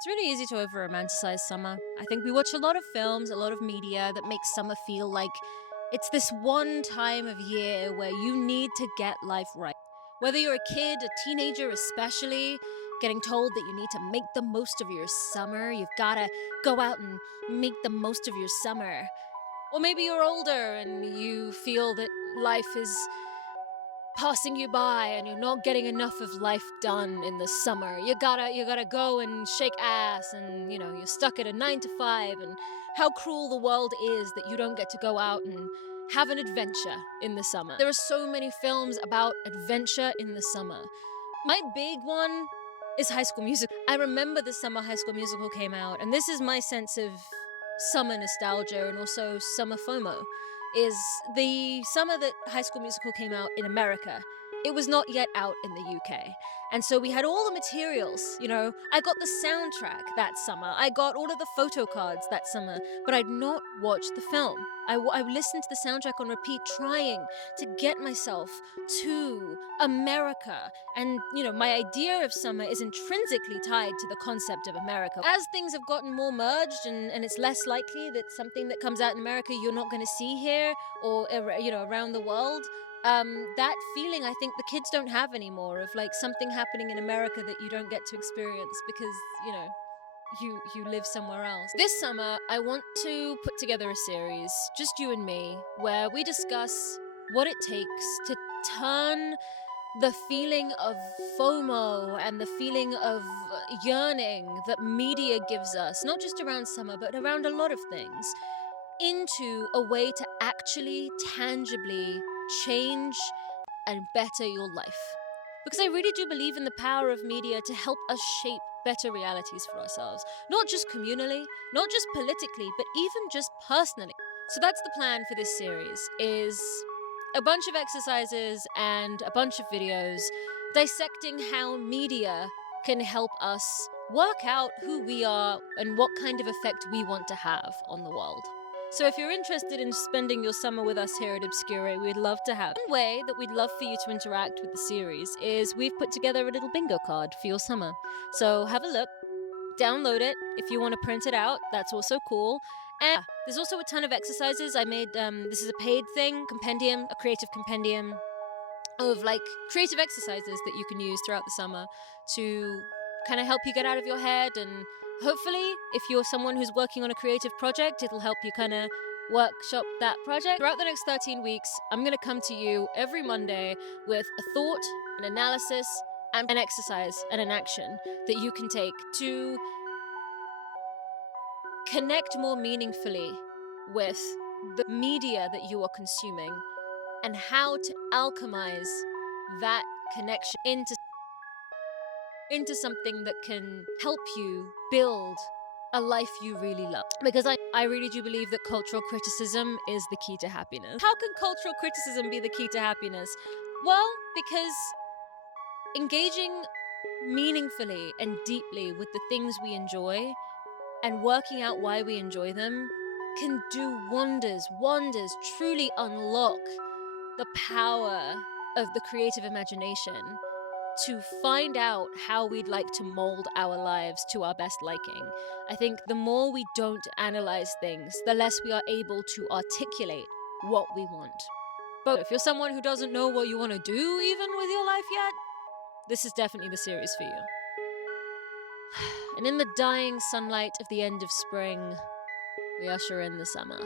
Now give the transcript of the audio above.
It's really easy to over-romanticize summer. I think we watch a lot of films, a lot of media that makes summer feel like it's this one time of year where you need to get life right. Whether you're a kid, a teenager especially, getting told that you need to make the most of your summer, you've gotta go out and make the most of your summer. Or maybe you're older and you feel that life is passing you by and you're not getting enough of life done in the summer. You gotta go and shake ass, and you're stuck at a 9 to 5, and how cruel the world is that you don't get to go out and have an adventure in the summer. There are so many films about adventure in the summer. My big one is High School Musical. I remember the summer High School Musical came out, and this is my sense of summer nostalgia and also summer FOMO, is the summer that High School Musical came out in America. It was not yet out in the UK. And so we had all the materials, I got the soundtrack that summer. I got all of the photo cards that summer, but I'd not watched the film. I listened to the soundtrack on repeat, trying to get myself to America. And, my idea of summer is intrinsically tied to the concept of America. As things have gotten more merged and it's less likely that something that comes out in America you're not going to see here or, around the world, that feeling I think the kids don't have anymore, of like something happening in America that you don't get to experience because, you live somewhere else. This summer, I want to put together a series, just you and me, where we discuss what it takes to turn the feeling of FOMO and the feeling of yearning that media gives us, not just around summer, but around a lot of things, into a way to actually tangibly change and better your life. Because I really do believe in the power of media to help us shape better realities for ourselves. Not just communally, not just politically, but even just personally. So that's the plan for this series, is a bunch of exercises and a bunch of videos dissecting how media can help us work out who we are and what kind of effect we want to have on the world. So if you're interested in spending your summer with us here at OBSCURAE, we'd love to have. One way that we'd love for you to interact with the series is we've put together a little bingo card for your summer. So have a look, download it. If you want to print it out, that's also cool. And there's also a ton of exercises. I made, this is a paid thing, Compendium, a creative compendium of like creative exercises that you can use throughout the summer to kind of help you get out of your head, and hopefully if you're someone who's working on a creative project, it'll help you kind of workshop that project. Throughout the next 13 weeks, I'm going to come to you every Monday with a thought, an analysis, and an exercise and an action that you can take to connect more meaningfully with the media that you are consuming and how to alchemize that connection into something that can help you build a life you really love. Because I really do believe that cultural criticism is the key to happiness. How can cultural criticism be the key to happiness? Well, because engaging meaningfully and deeply with the things we enjoy and working out why we enjoy them can do wonders, truly unlock the power of the creative imagination to find out how we'd like to mold our lives to our best liking. I think the more we don't analyze things, the less we are able to articulate what we want. But if you're someone who doesn't know what you want to do even with your life yet, this is definitely the series for you. And in the dying sunlight of the end of spring, we usher in the summer.